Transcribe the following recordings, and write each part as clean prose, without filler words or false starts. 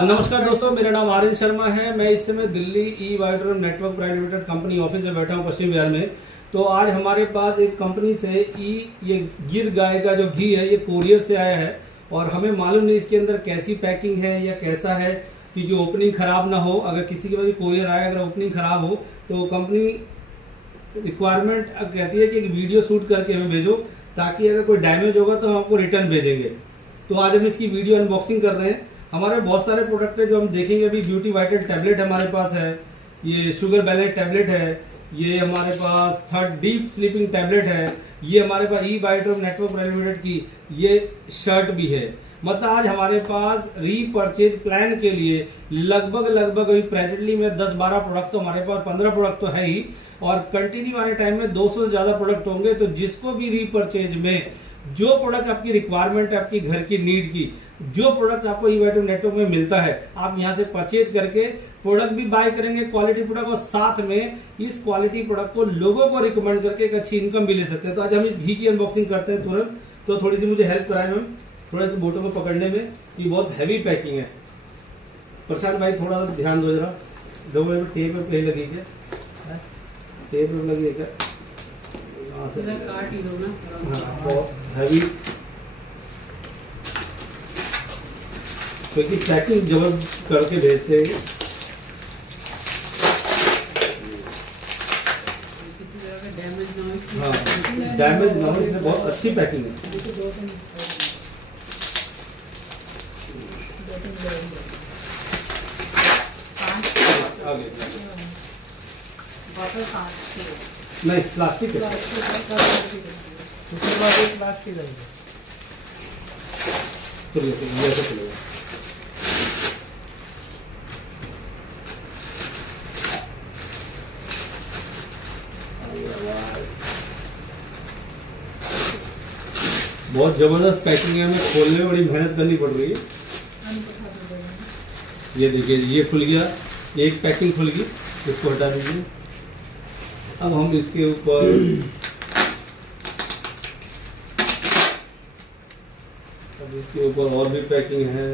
नमस्कार दोस्तों, मेरा नाम आर्यन शर्मा है। मैं इस समय दिल्ली ई वाइड्रोन network private limited company office में बैठा हूँ पश्चिम बिहार में। तो आज हमारे पास एक कंपनी से ये गिर गाय का जो घी है ये कोरियर से आया है और हमें मालूम नहीं इसके अंदर कैसी पैकिंग है या कैसा है, क्योंकि ओपनिंग खराब ना हो। अगर किसी के पास कोरियर आया अगर ओपनिंग खराब हो तो कंपनी रिक्वायरमेंट कहती है कि एक वीडियो शूट करके हमें भेजो, ताकि अगर कोई डैमेज होगा तो हम आपको रिटर्न भेजेंगे। तो आज हम इसकी वीडियो अनबॉक्सिंग कर रहे हैं। हमारे बहुत सारे प्रोडक्ट है जो हम देखेंगे। अभी ब्यूटी वाइटल टैबलेट हमारे पास है, ये शुगर बैलेंस टैबलेट है, ये हमारे पास थर्ड डीप स्लीपिंग टैबलेट है, ये हमारे पास ई वाइड्रोन नेटवर्क प्राइवेट लिमिटेड की ये शर्ट भी है। मतलब आज हमारे पास रीपर्चेज प्लान के लिए लगभग अभी प्रेजेंटली में 10-12 प्रोडक्ट, तो हमारे पास 15 प्रोडक्ट तो है ही, और कंटिन्यू आने टाइम में 200 से ज़्यादा प्रोडक्ट होंगे। तो जिसको भी रीपर्चेज में जो प्रोडक्ट आपकी रिक्वायरमेंट है, आपकी घर की नीड की, जो प्रोडक्ट आपको ई वाइड्रोन नेटवर्क में मिलता है, आप यहाँ से परचेज करके प्रोडक्ट भी बाय करेंगे, क्वालिटी प्रोडक्ट, और साथ में इस क्वालिटी प्रोडक्ट को लोगों को रिकमेंड करके एक अच्छी इनकम भी ले सकते हैं। तो आज हम इस घी की अनबॉक्सिंग करते हैं तुरंत। तो थोड़ी सी मुझे हेल्प कराएं मैम, थोड़ा सा बोतल को पकड़ने में। ये बहुत हैवी पैकिंग है। प्रशांत भाई थोड़ा सा ध्यान दो जरा। दो मिनट टेप पे लगी क्या? टेप लगी क्या? काट ही दो ना। हाँ, बहुत हैवी, क्योंकि पैकिंग जबरदस्त करके भेजते हैं। हाँ, डैमेज ना हो, इसमें बहुत अच्छी पैकिंग है। नहीं, प्लास्टिक है। उसके बाद एक प्लास्टिक है। चलिए ऐसे चलेगा। बहुत जबरदस्त पैकिंग है, हमें खोलने में बड़ी मेहनत करनी पड़ रही है। ये देखिए, ये खुल गया, एक पैकिंग खुल गई, इसको हटा दीजिए। अब हम इसके ऊपर और भी पैकिंग है।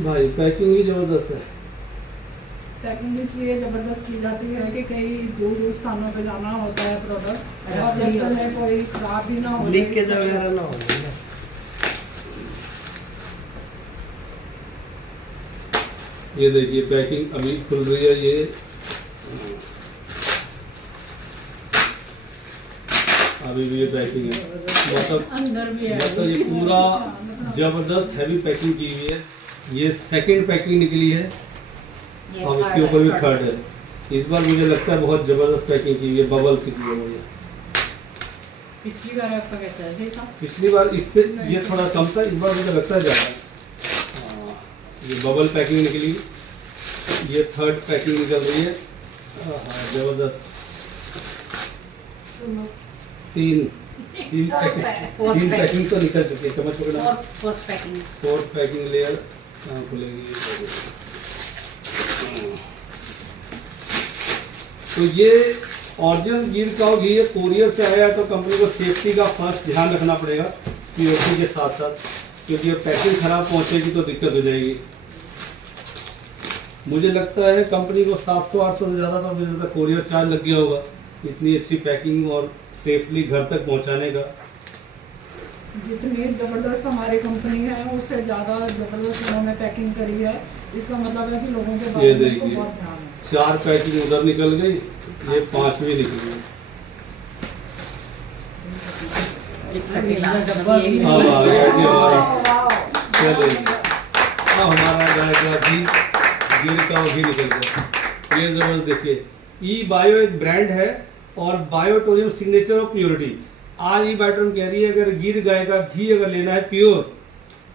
भाई पैकिंग ही जबरदस्त है। पैकिंग इसलिए जबरदस्त की जाती है कि कई दूर स्थानों पे जाना होता है प्रोडक्ट, और रास्ते में कोई खराब भी ना हो, लीकेज वगैरह ना हो। ये देखिए पैकिंग अभी खुल रही है। ये अभी भी ये पैकिंग है, मतलब ये पूरा जबरदस्त हैवी पैकिंग की हुई है। ये सेकंड पैकिंग निकली है और इसके ऊपर भी थर्ड है। इस बार मुझे लगता है बहुत जबरदस्त पैकिंग की हुई है, बबल सी की हुई है। पिछली बार आपका कैसा था? पिछली बार इससे ये थोड़ा कम था, इस बार मुझे लगता है ज़्यादा। ये बबल पैकिंग निकली, ये थर्ड पैकिंग निकल रही है। जबरदस्त। तीन पैकिंग तो निकल चुकी है। चम्मच पकड़ना। फोर्थ पैकिंग लेयर खुलेगी। तो ये ओरिजिनल गिर का घी ये कोरियर से आया है, तो कंपनी को सेफ्टी का फर्स्ट ध्यान रखना पड़ेगा पीओसी के साथ साथ, क्योंकि पैकिंग खराब पहुंचेगी तो दिक्कत हो जाएगी। मुझे लगता है कंपनी को 700-800 से ज़्यादा तो मुझे लगता है कोरियर चार्ज लग गया होगा, इतनी अच्छी पैकिंग और सेफली घर तक पहुंचाने का। जितनी जबरदस्त हमारी कंपनी है उससे ज़्यादा जबरदस्त उन्होंने पैकिंग करी है। इसका मतलब है कि लोगों के बारे में उनको बहुत ध्यान है। 4 पैकिंग उधर निकल गई, ये 5वीं निकल गई। हमारा गाय का घी गिर का घी निकल गया। ये जबरदस्त देखिए, ई बायो एक ब्रांड है और बायोटोरियम सिग्नेचर ऑफ प्योरिटी। आज ई वाइड्रोन कह रही है अगर गिर गाय का घी अगर लेना है प्योर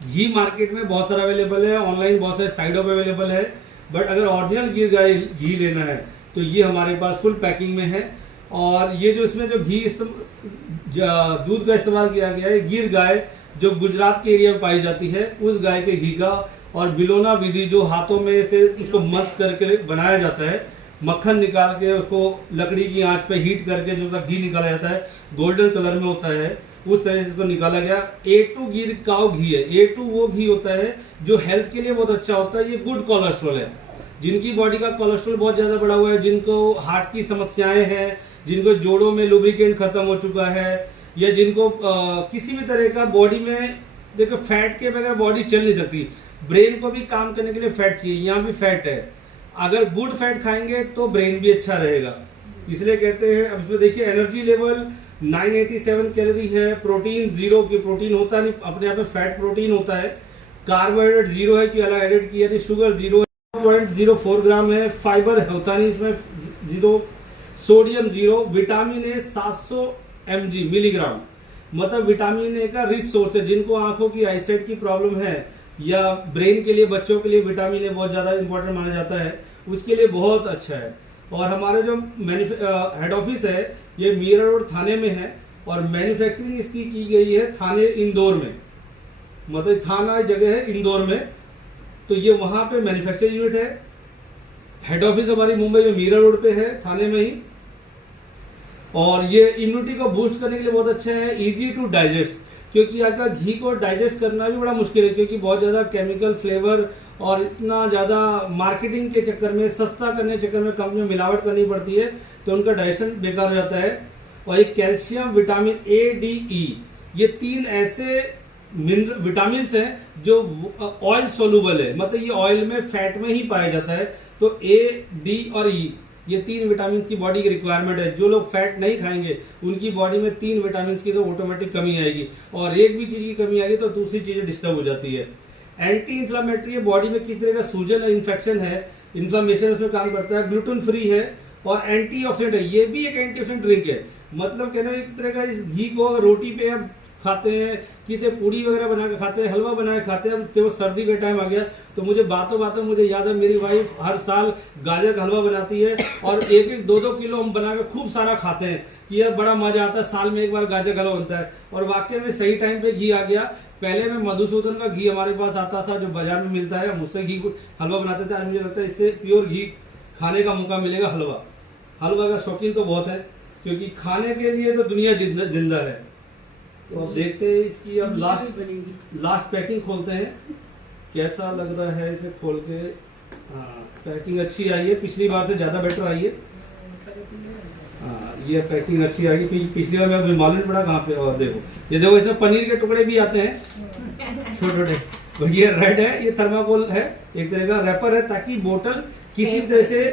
घी, मार्केट में बहुत सारा अवेलेबल है, ऑनलाइन बहुत सारे साइटों पे अवेलेबल है, बट अगर ओरिजिनल गिर गाय घी लेना है तो ये हमारे पास फुल पैकिंग में है। और ये जो इसमें जो घी दूध का इस्तेमाल किया गया है, गिर गाय जो गुजरात के एरिया में पाई जाती है उस गाय के घी का, और बिलोना विधि जो हाथों में से उसको मथ करके बनाया जाता है, मक्खन निकाल के उसको लकड़ी की आंच पे हीट करके जो उसका घी निकाला जाता है, गोल्डन कलर में होता है। उस तरह से इसको निकाला गया। A2 गिर काऊ घी है। A2 वो घी होता है जो हेल्थ के लिए बहुत अच्छा होता है। ये गुड कोलेस्ट्रॉल है। जिनकी बॉडी का कोलेस्ट्रॉल बहुत ज्यादा बढ़ा हुआ है, जिनको हार्ट की समस्याएं हैं, जिनको जोड़ों में लुब्रिकेंट खत्म हो चुका है, या जिनको किसी भी तरह का बॉडी में, देखो फैट के बगैर बॉडी चल नहीं सकती, ब्रेन को भी काम करने के लिए फैट चाहिए, यहाँ भी फैट है। अगर गुड फैट खाएंगे तो ब्रेन भी अच्छा रहेगा, इसलिए कहते हैं। अब इसमें देखिए एनर्जी लेवल 987 कैलोरी है, प्रोटीन जीरो, की प्रोटीन होता नहीं, अपने आप में फैट प्रोटीन होता है, कार्बोहाइड्रेट जीरो है कि अलग एडिट किया नहीं, शुगर जीरो 0.04 ग्राम है, फाइबर होता नहीं इसमें zero, sodium zero, vitamin A 700 mg milligram, मतलब विटामिन ए का रिच सोर्स है। जिनको आंखों की आईसाइट की प्रॉब्लम है या ब्रेन के लिए, बच्चों के लिए विटामिन ए बहुत ज्यादा इंपॉर्टेंट माना जाता है, उसके लिए बहुत अच्छा है। और हमारे जो हेड ऑफिस है ये मीरा रोड थाने में है, और मैन्युफैक्चरिंग इसकी की गई है थाने इंदौर में, मतलब थाना जगह है इंदौर में, तो ये वहां पे मैन्युफैक्चरिंग यूनिट है। हेड ऑफिस हमारी मुंबई में मीरा रोड पे है, थाने में ही। और ये इम्यूनिटी को बूस्ट करने के लिए बहुत अच्छा है, इजी टू डाइजेस्ट, क्योंकि आजकल घी को डाइजेस्ट करना भी बड़ा मुश्किल है, क्योंकि बहुत ज्यादा केमिकल फ्लेवर और इतना ज्यादा मार्केटिंग के चक्कर में, सस्ता करने के चक्कर में कंपनी में मिलावट करनी पड़ती है, तो उनका डाइजेशन बेकार हो जाता है। और एक calcium, vitamin A, D, E, ये 3 ऐसे विटामिन हैं जो ऑयल सोलूबल है, मतलब ये ऑयल में, फैट में ही पाया जाता है। तो A, D और E, ये 3 विटामिन की बॉडी की रिक्वायरमेंट है। जो लोग फैट नहीं खाएंगे उनकी बॉडी में 3 विटामिन की तो ऑटोमेटिक कमी आएगी, और एक भी चीज की कमी आएगी तो दूसरी चीजें डिस्टर्ब हो जाती है। एंटी इंफ्लामेटरी है, बॉडी में किस तरह का सूजन है, इन्फेक्शन है, इन्फ्लामेशन उसमें काम करता है। ग्लूटेन फ्री है और एंटीऑक्सीडेंट है, ये भी एक एंटीऑक्सीडेंट ड्रिंक है। मतलब कहना एक तरह का, इस घी को रोटी पे अब खाते हैं, किसी पूड़ी वगैरह बना के खाते हैं, हलवा बना के खाते हैं। अब तो सर्दी का टाइम आ गया तो मुझे बातों बातों मुझे याद है, मेरी वाइफ हर साल गाजर का हलवा बनाती है, और 1-2 किलो हम बना के खूब सारा खाते हैं कि यार बड़ा मजा आता है, साल में एक बार गाजर का हलवा बनता है। और वाकई में सही टाइम पे घी आ गया। पहले में मधुसूदन का घी हमारे पास आता था जो बाजार में मिलता है, हम उससे घी हलवा बनाते थे। आज मुझे लगता है इससे प्योर घी खाने का मौका मिलेगा। हलवा का शौकीन तो बहुत है, क्योंकि खाने के लिए तो दुनिया जिंदा है। तो अब देखते हैं इसकी, अब लास्ट पैकिंग खोलते हैं, कैसा लग रहा है इसे खोल के। हाँ, पैकिंग अच्छी आई है, पिछली बार से ज्यादा बेटर आई है। हाँ, ये पैकिंग अच्छी आई है, क्योंकि पिछली बार मैं मालूम नहीं पड़ा कहाँ पे। और देखो, ये देखो, इसमें पनीर के टुकड़े भी आते हैं छोटे छोटे। ये रेड है, ये थर्माकोल है, एक तरह का रैपर है, ताकि बोतल किसी तरह से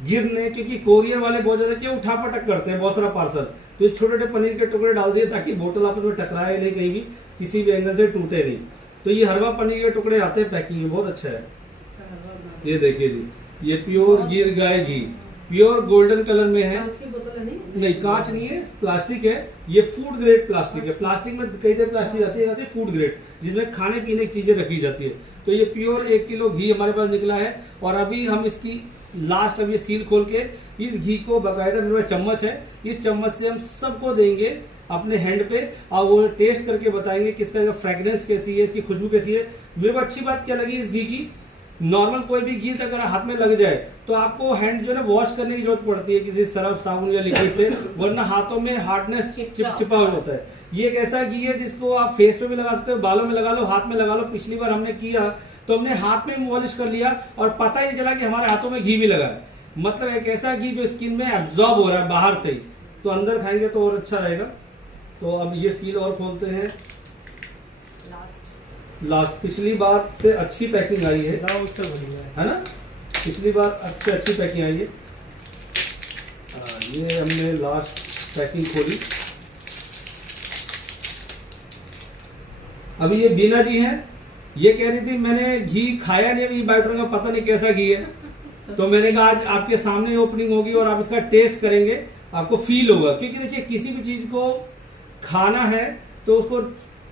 गिरने, क्योंकि कोरियर वाले बहुत ज्यादा क्या उठा पटक करते हैं बहुत सारा पार्सल, तो ये छोटे छोटे पनीर के टुकड़े डाल दिए ताकि बोतल आपस में टकराए नहीं, कहीं भी किसी भी एंगल से टूटे नहीं। तो ये हरवा पनीर के टुकड़े आते हैं पैकिंग में, बहुत अच्छा है। ये देखिए जी, ये प्योर गिर गाय घी, प्योर गोल्डन कलर में है। कांच की बोतल है? नहीं, कांच नहीं है, प्लास्टिक है। ये फूड ग्रेड प्लास्टिक है। प्लास्टिक में कई तरह प्लास्टिक आती है फूड ग्रेड, जिसमें खाने पीने की चीजें रखी जाती है। तो ये प्योर 1 किलो घी हमारे पास निकला है। और अभी हम इसकी लास्ट, अब ये सील खोल के इस घी को बकायदा, मेरे पास चम्मच है, इस चम्मच से हम सबको देंगे अपने हैंड पे, और वो टेस्ट करके बताएंगे किसका फ्रेग्रेंस कैसी है, इसकी खुशबू कैसी है। मेरे को अच्छी बात क्या लगी इस घी की, नॉर्मल कोई भी घी अगर हाथ में लग जाए तो आपको हैंड जो है ना वॉश करने की जरूरत पड़ती है किसी सरफ, साबुन या लिक्विड से, वरना हाथों में हार्डनेस चिपचिपा हो जाता है। ये एक ऐसा घी है जिसको आप फेस पे भी लगा सकते हो, बालों में लगा लो, हाथ में लगा लो। पिछली बार हमने किया तो हमने हाथ में पॉलिश कर लिया और पता ही नहीं चला कि हमारे हाथों में घी भी लगा है। मतलब एक ऐसा घी जो स्किन में एब्जॉर्ब हो रहा है बाहर से ही, तो अंदर खाएंगे तो और अच्छा रहेगा। तो अब ये सील और खोलते हैं। लास्ट पिछली बार से अच्छी पैकिंग आई है, है ना, पिछली बार से अच्छी पैकिंग आई है। ये हमने लास्ट पैकिंग खोली। अभी ये बीना जी हैं, ये कह रही थी मैंने घी खाया नहीं, अभी बाइटरों का पता नहीं कैसा घी है, तो मैंने कहा आज आपके सामने ओपनिंग होगी और आप इसका टेस्ट करेंगे, आपको फील होगा। क्योंकि देखिए किसी भी चीज को खाना है तो उसको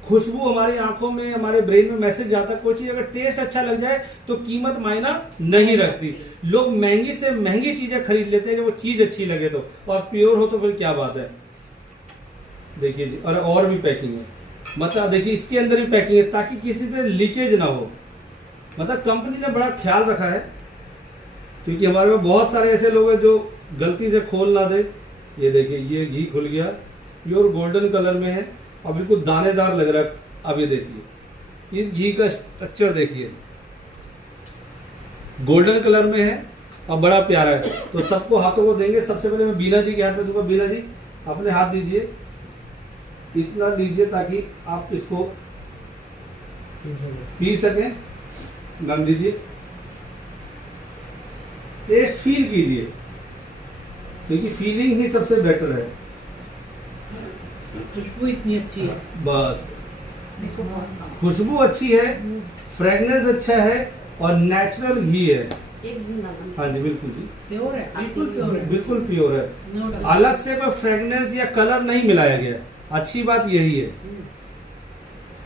खुशबू हमारी आंखों में, हमारे ब्रेन में मैसेज जाता है। कोई चीज अगर टेस्ट अच्छा लग जाए तो कीमत मायना नहीं रखती। लोग महंगी से महंगी चीजें खरीद लेते हैं जब वो चीज अच्छी लगे तो, और प्योर हो तो फिर क्या बात है। देखिए जी, और भी पैकिंग है, मतलब देखिए इसके अंदर भी पैकिंग है ताकि किसी तरह लीकेज ना हो। मतलब कंपनी ने बड़ा ख्याल रखा है, क्योंकि हमारे पास बहुत सारे ऐसे लोग हैं जो गलती से खोल ना दे। ये देखिए, ये घी खुल गया, प्योर गोल्डन कलर में है, और बिल्कुल दानेदार लग रहा है। अब ये देखिए इस घी का स्ट्रक्चर देखिए, गोल्डन कलर में है और बड़ा प्यारा है। तो सबको हाथों को देंगे। सबसे पहले मैं बीना जी के हाथ में दूंगा। बीना जी अपने हाथ दीजिए, इतना लीजिए ताकि आप इसको पी सकें। गम दीजिए, टेस्ट फील कीजिए, क्योंकि फीलिंग ही सबसे बेटर है। खुशबू इतनी अच्छी है, बस देखो बहुत खुशबू अच्छी है, फ्रेगनेंस अच्छा है और नेचुरल घी है। एक दिन लगा। हाँ जी बिल्कुल जी, प्योर है, बिल्कुल प्योर है, बिल्कुल प्योर है। No doubt. अलग से कोई फ्रेगनेंस या कलर नहीं मिलाया गया। अच्छी बात यही है,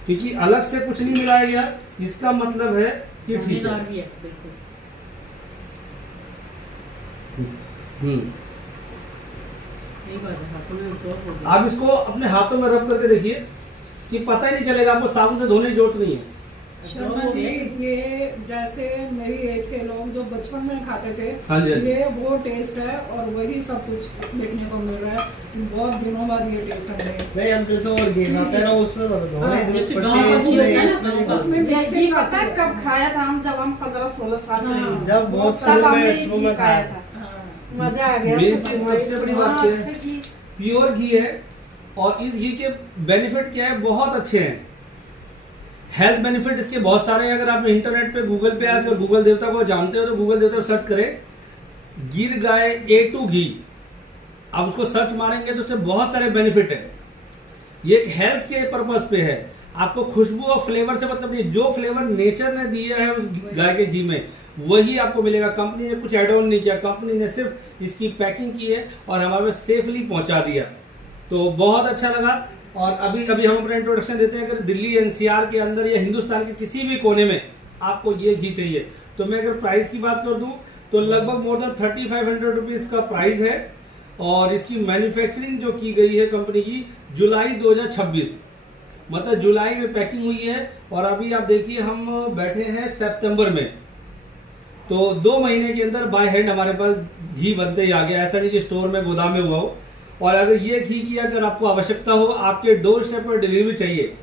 क्योंकि अलग से कुछ नहीं मिलाया गया, इसका मतलब है कि ठीक दानेदार है। भी है, बिल्कुल। सही बात है, हाथों में absorb हो गया। आप इसको अपने हाथों में रब करके देखिए कि पता ही नहीं चलेगा, आपको साबुन से धोने की जरूरत नहीं है। शर्मा जी, ये जैसे मेरी एज के लोग जो बचपन में खाते थे, हाँ जी, हाँ जी। ये वो टेस्ट है और वही सब कुछ देखने को मिल रहा है कि बहुत दिनों बाद ये टेस्ट हमें नहीं, हम जैसे और घी खाते हैं ना, उसमें धोने की जैसे जरूरत गाँव का पड़ती घी है, होता है ना, इसमें नहीं गाँव का। उसमें ये मिक्सिंग पता है कब खाया था हम, जब हम 15-16 साल के हाँ। थे। जब बहुत तब शुरू हमने में ये घी खाया था, हाँ। मजा आ गया। मेन सब चीज कुछ। सबसे बड़ी बात हाँ, क्या है? अच्छा घी। प्योर घी है और इस घी के बेनिफिट क्या है, बहुत अच्छे हैं। हेल्थ बेनिफिट इसके बहुत सारे हैं। अगर आप इंटरनेट पे गूगल पे आजकल गूगल देवता को जानते हो तो गूगल देवता पे सर्च करें गिर गाय A2 घी, आप उसको सर्च मारेंगे तो उससे बहुत सारे बेनिफिट है। ये एक हेल्थ के पर्पस पे है, आपको खुशबू और फ्लेवर से मतलब नहीं, जो फ्लेवर नेचर ने दिया है उस गाय के घी में वही आपको मिलेगा। कंपनी ने कुछ एड ऑन नहीं किया, कंपनी ने सिर्फ इसकी पैकिंग की है और हमारे पास सेफली पहुंचा दिया। तो बहुत अच्छा लगा। और अभी हम अपना इंट्रोडक्शन देते हैं। अगर दिल्ली एनसीआर के अंदर या हिंदुस्तान के किसी भी कोने में आपको ये घी चाहिए तो मैं अगर प्राइस की बात कर दूं तो लगभग मोर देन 3500 रुपीज का प्राइस है। और इसकी मैन्युफैक्चरिंग जो की गई है कंपनी की जुलाई 2026, मतलब जुलाई में पैकिंग हुई है। और अभी आप देखिए हम बैठे हैं सितंबर में, तो 2 महीने के अंदर बाय हैंड हमारे पास घी बनते ही आ गया। ऐसा नहीं कि स्टोर में गोदाम में हुआ हो। और अगर ये घी की अगर आपको आवश्यकता हो, आपके डोर स्टेप पर डिलीवरी चाहिए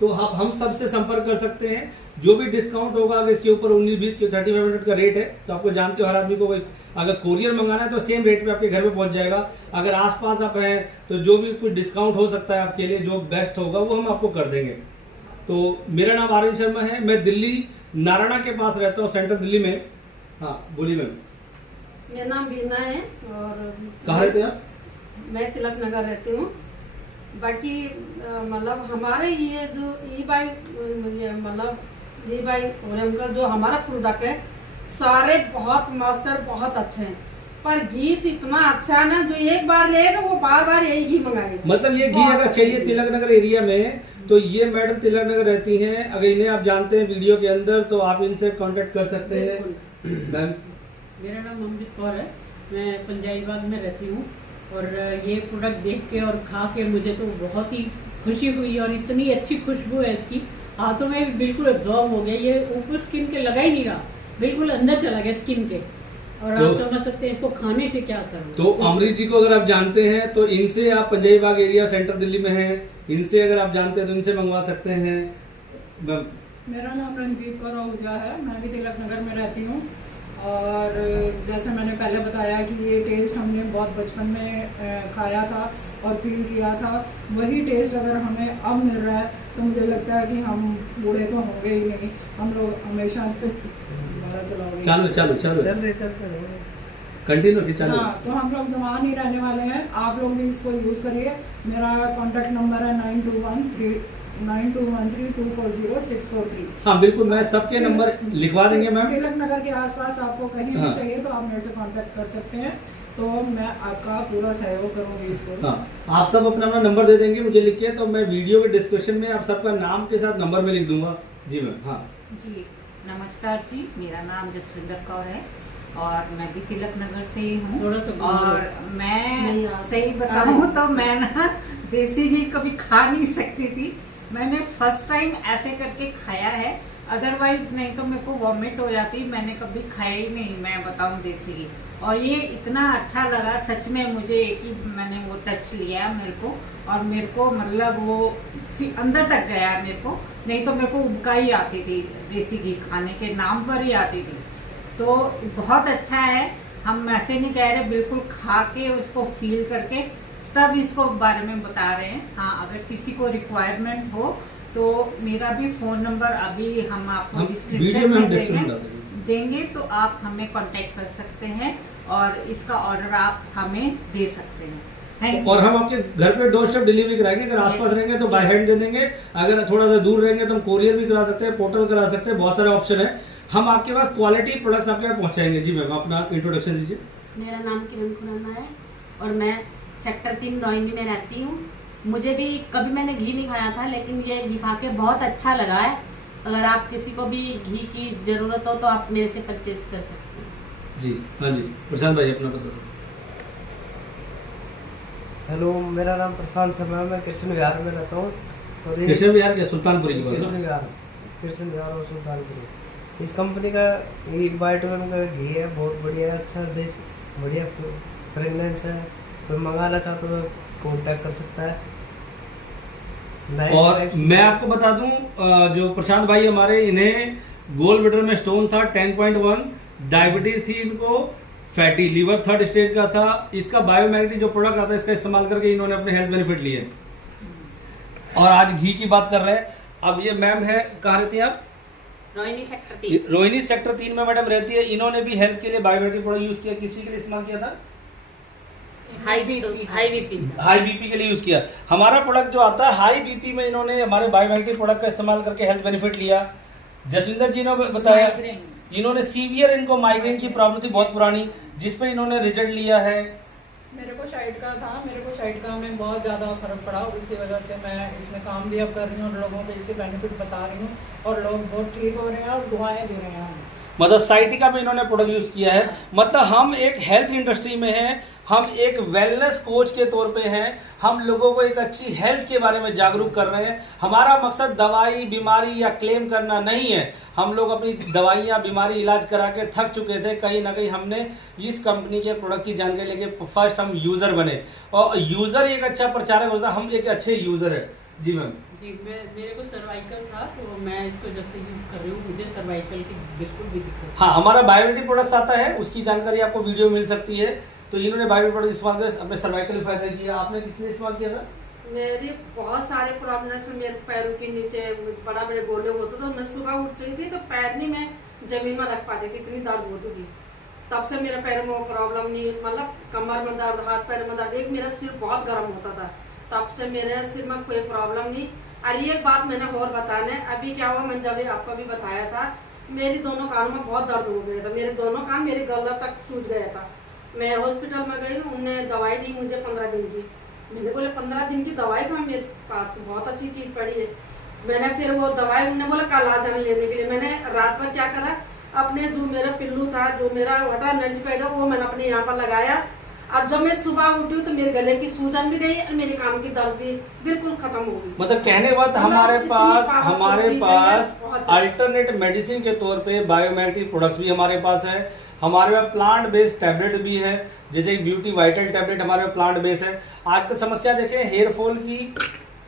तो हम सबसे संपर्क कर सकते हैं। जो भी डिस्काउंट होगा अगर इसके ऊपर 19-20 के 3500 का रेट है तो आपको जानते हो हर आदमी को अगर कोरियर मंगाना है तो सेम रेट पे आपके घर पे पहुंच जाएगा। अगर आसपास आप हैं तो जो भी कुछ डिस्काउंट हो सकता है आपके लिए, जो बेस्ट होगा वो हम आपको कर देंगे। तो मेरा नाम आर्यन शर्मा है, मैं दिल्ली नारायणा के पास रहता हूँ, सेंट्रल दिल्ली में। हाँ बोलिए मैम। मेरा नाम बीना है और कहाँ रहते हैं आप? मैं तिलक नगर रहती हूँ। बाकी मतलब हमारे ये जो ई बाइक ओरियम का जो हमारा प्रोडक्ट है सारे बहुत मस्त है, बहुत अच्छे हैं। पर घी तो इतना अच्छा है ना, जो एक बार लेगा वो बार बार यही घी मंगाएगा। मतलब ये घी बहुत अगर अच्छा चाहिए घी। तिलक नगर एरिया में तो ये मैडम तिलक नगर रहती हैं। अगर इन्हें आप जानते हैं वीडियो के अंदर तो आप इनसे कांटेक्ट कर सकते हैं। मैम मेरा नाम अमृत कौर है, मैं पंजाबी बाग में रहती हूँ। और ये प्रोडक्ट देख के और खा के मुझे तो बहुत ही खुशी हुई और इतनी अच्छी खुशबू है इसकी, हाथों में भी बिल्कुल एब्जॉर्ब हो गया। ये ऊपर स्किन के लगा ही नहीं रहा, बिल्कुल अंदर चला गया स्किन के। और तो- आप समझ सकते हैं इसको खाने से क्या असर होगा। तो अमृत जी को अगर आप जानते हैं तो इनसे, आप पंजाबी बाग एरिया सेंट्रल दिल्ली में हैं, इनसे अगर आप जानते हैं तो इनसे मंगवा सकते हैं। मैम मेरा नाम रंजीत कौर आहूजा है, मैं भी तिलक नगर में रहती हूँ। और जैसे मैंने पहले बताया कि ये टेस्ट हमने बहुत बचपन में खाया था और फील किया था, वही टेस्ट अगर हमें अब मिल रहा है तो मुझे लगता है कि हम बूढ़े तो होंगे ही नहीं, हम लोग हमेशा दोबारा चलाओगे। चालू चालू चालू चल रहे कंटिन्यू की चालू। हाँ, तो हम लोग जवान ही रहने वाले हैं, आप लोग भी इसको यूज़ करिए। मेरा कॉन्टैक्ट नंबर है 9213240643। हाँ बिल्कुल, मैं सबके नंबर लिखवा देंगे मैम। तिलक नगर के आसपास आपको कहीं हाँ। भी चाहिए तो आप मेरे से कांटेक्ट कर सकते हैं, तो मैं आपका पूरा सहयोग करूंगी इसको। हाँ, आप सब अपना अपना नंबर दे देंगे मुझे लिख के, तो मैं वीडियो के डिस्क्रिप्शन में आप सबका नाम के साथ नंबर में लिख दूंगा। जी मैम। हाँ जी नमस्कार जी, मेरा नाम जसविंदर कौर है और मैं भी तिलक नगर से ही हूँ। थोड़ा सा और मैं नहीं, सही बताऊँ तो मैं ना देसी घी कभी खा नहीं सकती थी। मैंने फर्स्ट टाइम ऐसे करके खाया है, अदरवाइज नहीं तो मेरे को वॉमिट हो जाती, मैंने कभी खाया ही नहीं। मैं बताऊँ देसी घी और ये इतना अच्छा लगा सच में मुझे कि मैंने वो टच लिया मेरे को, और मेरे को मतलब वो अंदर तक गया मेरे को, नहीं तो मेरे को उबका ही आती थी, देसी घी खाने के नाम पर ही आती थी। तो बहुत अच्छा है, हम ऐसे नहीं कह रहे, बिल्कुल खा के उसको फील करके तब इसको बारे में बता रहे हैं। हाँ, अगर किसी को रिक्वायरमेंट हो तो मेरा भी फ़ोन नंबर अभी हम आपको डिस्क्रिप्शन में देंगे, तो आप हमें कांटेक्ट कर सकते हैं और इसका ऑर्डर आप हमें दे सकते हैं। और हम आपके घर पे डोर स्टेप डिलीवरी कराएंगे। अगर आसपास रहेंगे तो बाय हैंड दे देंगे, अगर थोड़ा सा दूर रहेंगे तो हम कोरियर भी करा सकते हैं, पोर्टल करा सकते हैं, बहुत सारे ऑप्शन है। हम आपके पास क्वालिटी प्रोडक्ट्स आपके पास पहुंचाएंगे। जी मैम, अपना इंट्रोडक्शन दीजिए। मेरा नाम किरण खुराना है और मैं सेक्टर 3 रोहिणी में रहती हूँ। मुझे भी कभी मैंने घी नहीं खाया था, लेकिन ये घी खा के बहुत अच्छा लगा है। अगर आप किसी को भी घी की ज़रूरत हो तो आप मेरे से परचेज कर सकते हैं। जी हाँ जी, प्रशांत भाई अपना बता दो। हेलो, मेरा नाम प्रशांत शर्मा है, मैं कृष्ण विहार में रहता हूँ। और कृष्ण विहार के सुल्तानपुरी की बात कृष्ण विहार और सुल्तानपुरी। इस कंपनी का ये बायोटोरम का घी है, बहुत बढ़िया है, अच्छा देश, बढ़िया फ्रेगनेंस है। कोई मंगाना चाहता तो कॉन्टैक्ट कर सकता है। और मैं आपको बता दूं, जो प्रशांत भाई हमारे, इन्हें गोल्ड ब्लैडर में स्टोन था 10.1, डायबिटीज थी इनको, फैटी लीवर 3rd स्टेज का था। इसका बायोमैग्नेटिक जो प्रोडक्ट आता है, इसका इस्तेमाल करके इन्होंने अपने हेल्थ बेनिफिट लिए। और आज घी की बात कर रहे हैं। अब ये मैम है, कहाँ रहती हैं आप? रोहिणी सेक्टर 3। रोहिणी सेक्टर 3 में मैडम रहती है। इन्होंने भी हेल्थ के लिए बायोमैग्नेटिक प्रोडक्ट यूज किया। किसी के लिए इस्तेमाल किया था? हाई बीपी के लिए यूज किया। हमारा प्रोडक्ट जो आता है हाई बीपी में, इन्होंने हमारे बायोमैग्नेटिक प्रोडक्ट का इस्तेमाल करके हेल्थ बेनिफिट लिया। जसविंदर जी ने बताया, इन्होंने सीवियर, इनको माइग्रेन की प्रॉब्लम थी बहुत पुरानी, जिसपे इन्होंने रिजल्ट लिया है। मेरे को साइटिका था, मेरे को साइटिका में बहुत ज़्यादा फर्क पड़ा, उसकी वजह से मैं इसमें काम भी अब कर रही हूँ और लोगों को इसके बेनिफिट बता रही हूँ और लोग बहुत ठीक हो रहे हैं और दुआएं दे रहे हैं हमें। मतलब साइटिका में इन्होंने प्रोडक्ट यूज किया है। मतलब हम एक हेल्थ इंडस्ट्री में हैं, हम एक वेलनेस कोच के तौर पे हैं, हम लोगों को एक अच्छी हेल्थ के बारे में जागरूक कर रहे हैं। हमारा मकसद दवाई, बीमारी या क्लेम करना नहीं है। हम लोग अपनी दवाइयाँ, बीमारी, इलाज करा के थक चुके थे। कहीं ना कहीं हमने इस कंपनी के प्रोडक्ट की जानकारी लेके फर्स्ट हम यूजर बने, और यूजर एक अच्छा प्रचारक होता है, हम एक अच्छे यूजर है। जी मैम। जी, मेरे को सर्वाइकल था, तो मैं इसको जब से यूज़ कर रही हूँ मुझे सर्वाइकल की बिल्कुल भी दिक्कत। हाँ, हमारा बायोमेट्रिक प्रोडक्ट्स आता है, उसकी जानकारी आपको वीडियो में मिल सकती है। तो इन्होंने बायोमेट्रिक प्रोडक्ट इस्तेमाल कर अपने सर्वाइकल फायदा किया। आपने किसने इस्तेमाल किया था? मेरी बहुत सारे प्रॉब्लम, मेरे पैरों के नीचे बड़ा बड़े गोले होते, तो मैं सुबह उठ चुकी थी तो पैर नहीं मैं जमीन में रख पाती थी, इतनी दर्द होती थी। तब से मेरे पैर में वो प्रॉब्लम नहीं, मतलब कमर में दर्द, हाथ पैर में दर्द, एक मेरा सिर बहुत गर्म होता था, तब से मेरे सिर में कोई प्रॉब्लम नहीं। और एक बात मैंने और बताना है, अभी क्या हुआ, मैंने जब आपको भी बताया था, मेरी दोनों कानों में बहुत दर्द हो गया था, मेरे दोनों कान मेरे गला तक सूज गया था। मैं हॉस्पिटल में गई, उन्होंने दवाई दी मुझे 15 दिन की। मैंने बोले 15 दिन की दवाई तो मेरे पास तो बहुत अच्छी चीज़ पड़ी है। मैंने फिर वो दवाई, उन्होंने बोला कल आ जाने लेने के लिए। मैंने रात भर क्या करा, अपने जो मेरा पिल्लू था, जो मेरा वाटर एनर्जी पैड, वो मैंने अपने यहाँ पर लगाया। अब जब मैं सुबह उठी तो मेरे गले की सूजन भी गई और मेरे कान की दर्द भी बिल्कुल खत्म हो गई। मतलब कहने बात हमारे पास अल्टरनेट मेडिसिन के तौर पे बायोमेट्रिक प्रोडक्ट्स भी हमारे पास है। हमारे पास प्लांट बेस्ड टैबलेट भी है, जैसे ब्यूटी वाइटल टैबलेट हमारे पास प्लांट बेस्ड है। आजकल समस्या देखें हेयर फॉल की,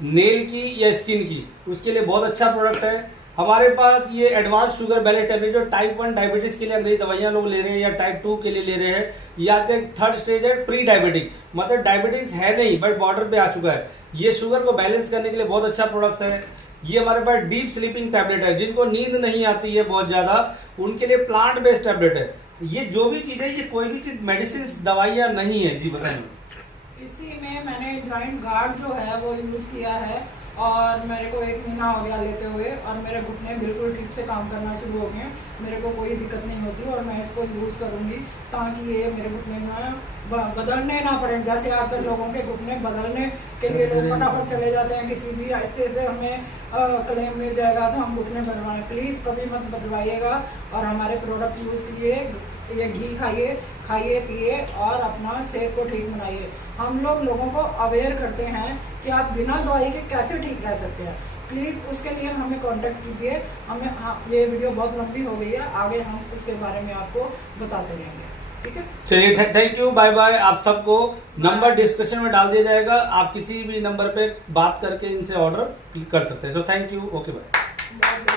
नेल की या स्किन की, उसके लिए बहुत अच्छा प्रोडक्ट है। हमारे पास ये एडवांस शुगर बैलेंस टैबलेट, जो टाइप 1 डायबिटीज के लिए अंग्रेजी दवाइयाँ लोग ले रहे हैं या टाइप 2 के लिए ले रहे हैं, ये आज का 3rd स्टेज है, प्री डायबिटिक, मतलब डायबिटीज है नहीं बट बॉर्डर पे आ चुका है। ये शुगर को बैलेंस करने के लिए बहुत अच्छा प्रोडक्ट्स है। ये हमारे पास डीप स्लीपिंग टैबलेट है, जिनको नींद नहीं आती है बहुत ज्यादा, उनके लिए प्लांट बेस्ड टैबलेट है। ये जो भी चीज है, ये कोई भी चीज मेडिसिन दवाइयाँ नहीं है। जी बताइए। इसी में मैंने जॉइंट गार्ड जो है वो यूज़ किया है और मेरे को 1 महीना हो गया लेते हुए, और मेरे घुटने बिल्कुल ठीक से काम करना शुरू हो गए। मेरे को कोई दिक्कत नहीं होती और मैं इसको यूज़ करूँगी ताकि ये मेरे घुटने में बदलने ना पड़े। जैसे आजकल लोगों के घुटने बदलने के लिए लोग फटाफट चले जाते हैं, किसी भी अच्छे से हमें क्लेम मिल जाएगा तो हम घुटने बनवाएं, प्लीज़ कभी मत बदलवाइएगा। और हमारे प्रोडक्ट यूज़ कीजिए, ये घी खाइए पिए और अपना सेहत को ठीक बनाइए। हम लोगों को अवेयर करते हैं कि आप बिना दवाई के कैसे ठीक रह सकते हैं। प्लीज़ उसके लिए हमें कांटेक्ट कीजिए। ये वीडियो बहुत लंबी हो गई है, आगे हम उसके बारे में आपको बताते रहेंगे। ठीक है। चलिए थैंक यू, बाय बाय आप सबको। नंबर डिस्क्रिप्शन में डाल दिया जाएगा, आप किसी भी नंबर पे बात करके इनसे ऑर्डर कर सकते हैं। So thank you, okay bye.